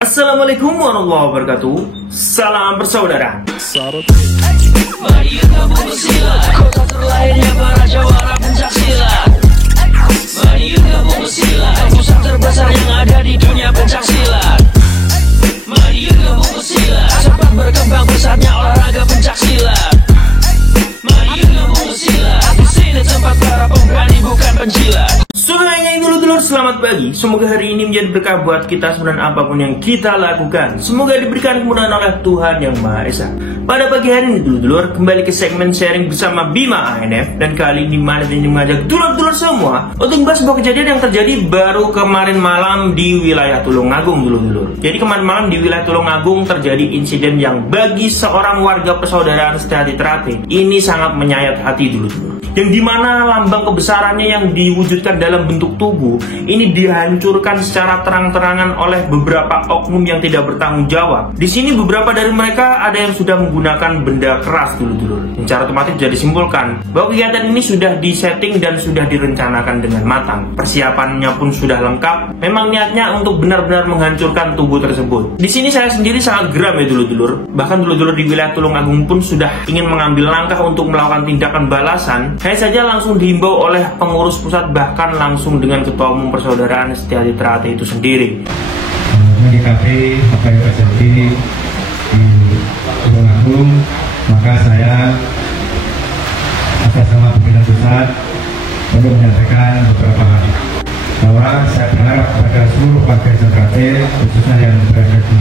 Assalamualaikum warahmatullahi wabarakatuh. Salam bersaudara. Mari kita bersilat, kota terlahirnya para jawara pencak silat. Mari kita bersilat, pusat terbesar yang ada di dunia pencak silat. Mari kita bersilat, sempat berkembang pesatnya olahraga pencak silat. Mari kita bersilat, di sini tempat para pemberani bukan penjilat. Semuanya dulur-dulur, selamat pagi. Semoga hari ini menjadi berkah buat kita sebenarnya apapun yang kita lakukan. Semoga diberikan kemudahan oleh Tuhan Yang Maha Esa. Pada pagi hari ini dulur-dulur, kembali ke segmen sharing bersama Bima ANF. Dan kali ini mana ini mengajak dulur-dulur semua untuk membahas sebuah kejadian yang terjadi baru kemarin malam di wilayah Tulungagung dulur-dulur. Jadi kemarin malam di wilayah Tulungagung terjadi insiden yang bagi seorang warga persaudaraan Setiati Trate ini sangat menyayat hati dulur-dulur. Yang dimana lambang kebesarannya yang diwujudkan dalam bentuk tubuh ini dihancurkan secara terang-terangan oleh beberapa oknum yang tidak bertanggung jawab. Di sini beberapa dari mereka ada yang sudah menggunakan benda keras dulur-dulur. Yang secara otomatis sudah disimpulkan bahwa kegiatan ini sudah disetting dan sudah direncanakan dengan matang. Persiapannya pun sudah lengkap. Memang niatnya untuk benar-benar menghancurkan tubuh tersebut. Di sini saya sendiri sangat geram ya dulur-dulur. Bahkan dulur-dulur di wilayah Tulungagung pun sudah ingin mengambil langkah untuk melakukan tindakan balasan. Saya saja langsung dihimbau oleh pengurus pusat, bahkan langsung dengan Ketua Umum Persaudaraan Setiati Trate itu sendiri. Menyikapi apa yang terjadi di Tulungagung, maka saya atas nama pimpinan pusat perlu menyampaikan beberapa hal. Bahwa saya berharap kepada seluruh warga Trate, khususnya yang berada di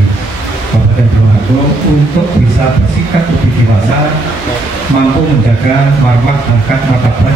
Kabupaten Tulungagung, untuk bisa bersikap lebih dewasa, mampu menjaga marwah, harkat, martabat,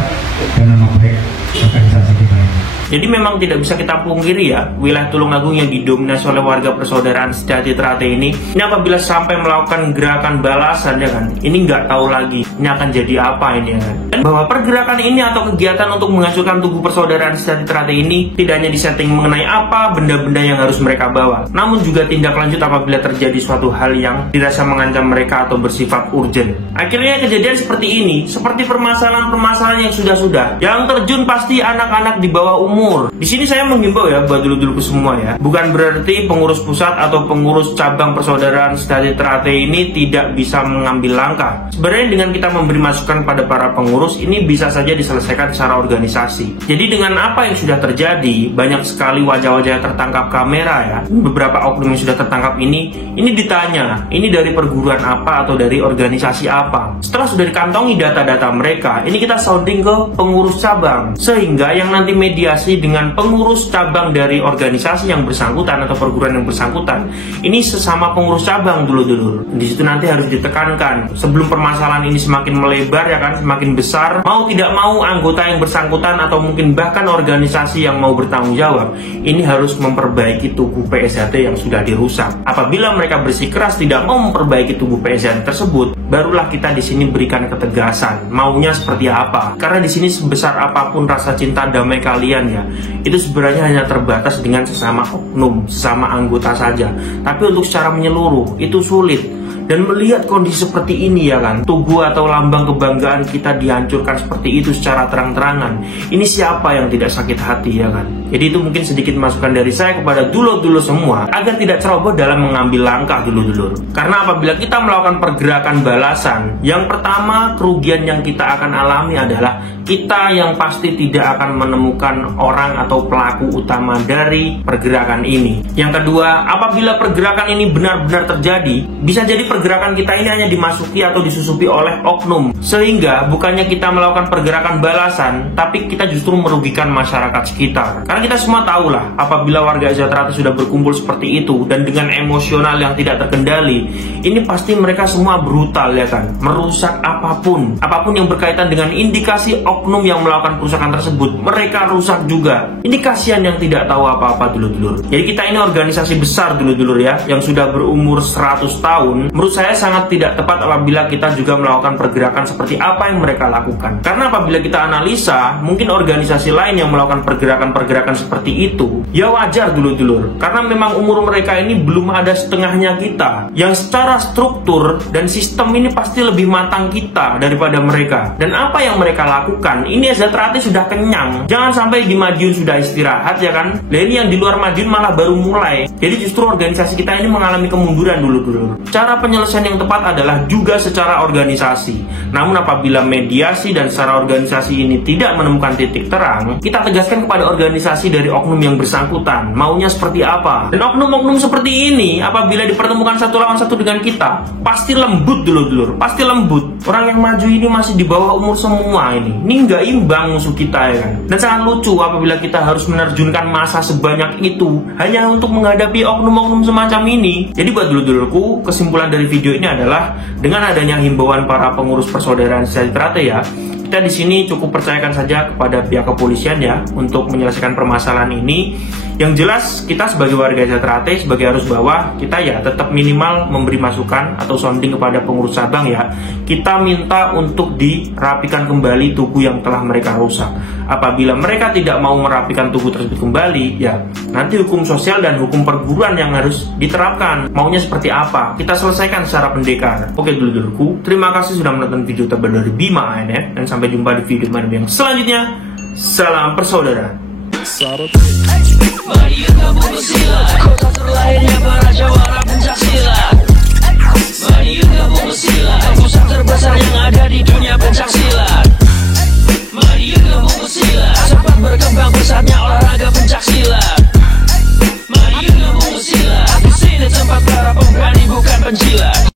dan nama baik organisasi kita ini. Jadi memang tidak bisa kita pungkiri ya, wilayah Tulungagung yang didominasi oleh warga persaudaraan Setiati Trate ini apabila sampai melakukan gerakan balasan ya kan, ini nggak tahu lagi ini akan jadi apa ini ya kan. Dan bahwa pergerakan ini atau kegiatan untuk menghancurkan tubuh persaudaraan Setiati Trate ini tidak hanya disetting mengenai apa benda-benda yang harus mereka bawa, namun juga tindak lanjut apabila terjadi suatu hal yang dirasa mengancam mereka atau bersifat urgent. Akhirnya kejadian seperti ini, seperti permasalahan-permasalahan yang sudah-sudah, yang terjun pasti anak-anak di bawah umur. Di sini saya menghimbau ya buat dulur-dulurku semua ya. Bukan berarti pengurus pusat atau pengurus cabang persaudaraan Setiati Trate ini tidak bisa mengambil langkah. Sebenarnya dengan kita memberi masukan pada para pengurus ini bisa saja diselesaikan secara organisasi. Jadi dengan apa yang sudah terjadi, banyak sekali wajah-wajah yang tertangkap kamera ya. Beberapa oknum yang sudah tertangkap ini ditanya, ini dari perguruan apa atau dari organisasi apa. Setelah sudah dikantongi data-data mereka, ini kita sounding ke pengurus cabang, sehingga yang nanti mediasi dengan pengurus cabang dari organisasi yang bersangkutan atau perguruan yang bersangkutan ini sesama pengurus cabang dulu. Di situ nanti harus ditekankan sebelum permasalahan ini semakin melebar ya kan, semakin besar, mau tidak mau anggota yang bersangkutan atau mungkin bahkan organisasi yang mau bertanggung jawab ini harus memperbaiki tubuh PSHT yang sudah dirusak. Apabila mereka bersikeras tidak mau memperbaiki tubuh PSHT tersebut, barulah kita di sini berikan ketegasan maunya seperti apa. Karena di sini sebesar apapun rasa cinta damai kalian ya, itu sebenarnya hanya terbatas dengan sesama oknum, sesama anggota saja. Tapi untuk secara menyeluruh itu sulit. Dan melihat kondisi seperti ini ya kan, tubuh atau lambang kebanggaan kita dihancurkan seperti itu secara terang-terangan, ini siapa yang tidak sakit hati ya kan. Jadi itu mungkin sedikit masukan dari saya kepada dulur-dulur semua agar tidak ceroboh dalam mengambil langkah dulur-dulur. Karena apabila kita melakukan pergerakan balasan, yang pertama kerugian yang kita akan alami adalah kita yang pasti tidak akan menemukan orang atau pelaku utama dari pergerakan ini. Yang kedua, apabila pergerakan ini benar-benar terjadi, bisa jadi pergerakan kita ini hanya dimasuki atau disusupi oleh oknum, sehingga bukannya kita melakukan pergerakan balasan, tapi kita justru merugikan masyarakat sekitar. Karena kita semua tahulah, apabila warga Trate sudah berkumpul seperti itu dan dengan emosional yang tidak terkendali, ini pasti mereka semua brutal ya kan, merusak apapun yang berkaitan dengan indikasi oknum yang melakukan kerusakan tersebut, mereka rusak juga. Ini kasihan yang tidak tahu apa-apa dulur-dulur. Jadi kita ini organisasi besar dulur-dulur ya, yang sudah berumur 100 tahun. Menurut saya sangat tidak tepat apabila kita juga melakukan pergerakan seperti apa yang mereka lakukan. Karena apabila kita analisa, mungkin organisasi lain yang melakukan pergerakan gerakan seperti itu, ya wajar dulur-dulur, karena memang umur mereka ini belum ada setengahnya kita, yang secara struktur dan sistem ini pasti lebih matang kita daripada mereka. Dan apa yang mereka lakukan, ini Azza Trate sudah kenyang. Jangan sampai di Madiun sudah istirahat ya kan. Nah ini yang di luar Madiun malah baru mulai. Jadi justru organisasi kita ini mengalami kemunduran dulur-dulur. Cara penyelesaian yang tepat adalah juga secara organisasi. Namun apabila mediasi dan secara organisasi ini tidak menemukan titik terang, kita tegaskan kepada organisasi dari oknum yang bersangkutan maunya seperti apa. Dan oknum-oknum seperti ini apabila dipertemukan satu lawan satu dengan kita, pasti lembut dulur-dulur, pasti lembut. Orang yang maju ini masih di bawah umur semua ini nggak imbang musuh kita ya kan. Dan sangat lucu apabila kita harus menerjunkan massa sebanyak itu hanya untuk menghadapi oknum-oknum semacam ini. Jadi buat dulur-dulurku, kesimpulan dari video ini adalah dengan adanya himbauan para pengurus persaudaraan sejati Trate ya, kita di sini cukup percayakan saja kepada pihak kepolisian ya untuk menyelesaikan permasalahan ini. Yang jelas kita sebagai warga Azza Trate, sebagai arus bawah, kita ya tetap minimal memberi masukan atau sounding kepada pengurus cabang ya. Kita minta untuk dirapikan kembali tugu yang telah mereka rusak. Apabila mereka tidak mau merapikan tugu tersebut kembali, ya nanti hukum sosial dan hukum perguruan yang harus diterapkan. Maunya seperti apa? Kita selesaikan secara pendekar. Oke dulur-dulurku, terima kasih sudah menonton video terbaru dari Bima ANF, dan sampai jumpa di video yang selanjutnya. Salam persaudaraan. Mari kita bersila, kota terlahirnya para jawara pencak